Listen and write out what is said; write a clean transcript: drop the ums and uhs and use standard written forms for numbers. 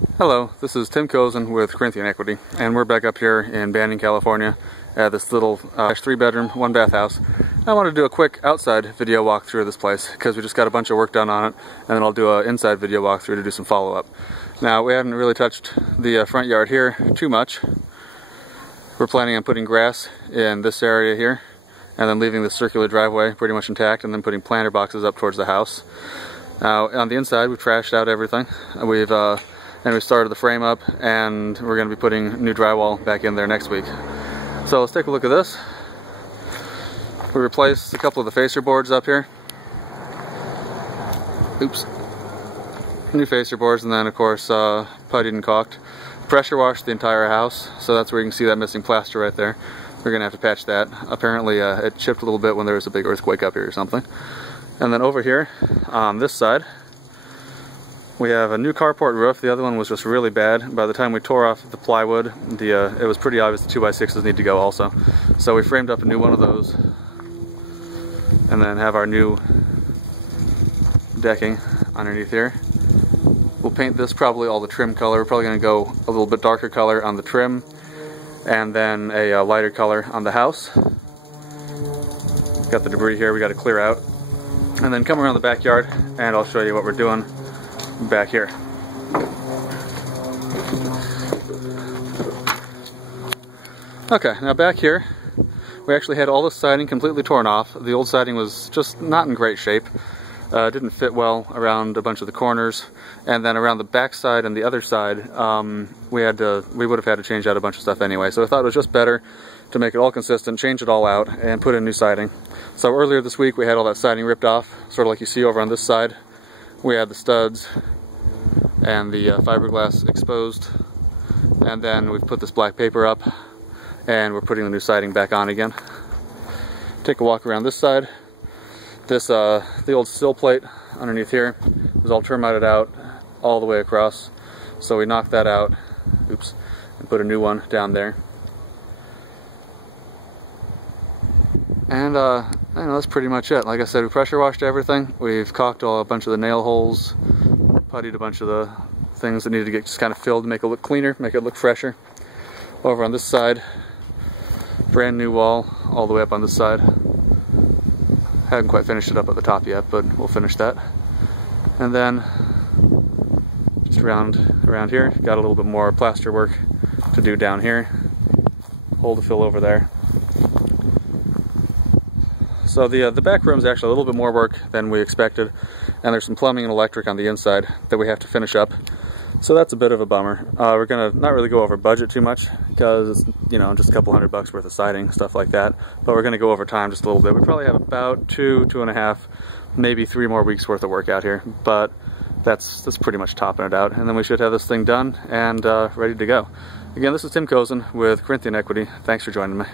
Hello, this is Tim Cozen with Corinthian Equity, and we're back up here in Banning, California at this little 3-bedroom, 1-bath house. I want to do a quick outside video walkthrough of this place because we just got a bunch of work done on it, and then I'll do an inside video walkthrough to do some follow-up. Now, we haven't really touched the front yard here too much. We're planning on putting grass in this area here, and then leaving the circular driveway pretty much intact, and then putting planter boxes up towards the house. Now, on the inside, we've trashed out everything. We started the frame up, and we're going to be putting new drywall back in there next week. So let's take a look at this. We replaced a couple of the facer boards up here. Oops. New facer boards, and then of course puttied and caulked. Pressure washed the entire house, so that's where you can see that missing plaster right there. We're going to have to patch that. Apparently it chipped a little bit when there was a big earthquake up here or something. And then over here, on this side, we have a new carport roof. The other one was just really bad. By the time we tore off the plywood, it was pretty obvious the 2x6s need to go also. So we framed up a new one of those, and then have our new decking underneath here. We'll paint this probably all the trim color. We're probably going to go a little bit darker color on the trim, and then a lighter color on the house. Got the debris here we got to clear out. And then come around the backyard, and I'll show you what we're doing back here. Okay, now back here, we actually had all the siding completely torn off. The old siding was just not in great shape. Didn't fit well around a bunch of the corners, and then around the back side and the other side, we would have had to change out a bunch of stuff anyway. So I thought it was just better to make it all consistent, change it all out, and put in new siding. So earlier this week we had all that siding ripped off, sort of like you see over on this side. We had the studs and the fiberglass exposed, and then we've put this black paper up, and we're putting the new siding back on again. Take a walk around this side. The old sill plate underneath here was all termited out all the way across, so we knocked that out, oops, and put a new one down there. And I know that's pretty much it. Like I said, we pressure washed everything. We've caulked a bunch of the nail holes, puttied a bunch of the things that needed to get just kind of filled to make it look cleaner, make it look fresher. Over on this side, brand new wall all the way up on this side. Haven't quite finished it up at the top yet, but we'll finish that. And then just around here, got a little bit more plaster work to do down here. Hole to fill over there. So the back room is actually a little bit more work than we expected, and there's some plumbing and electric on the inside that we have to finish up. So that's a bit of a bummer. We're gonna not really go over budget too much because it's, you know, just a couple $100 worth of siding, stuff like that. But we're gonna go over time just a little bit. We probably have about 2.5, maybe 3 more weeks worth of work out here. But that's pretty much topping it out. And then we should have this thing done and ready to go. Again, this is Tim Cozen with Corinthian Equity. Thanks for joining me.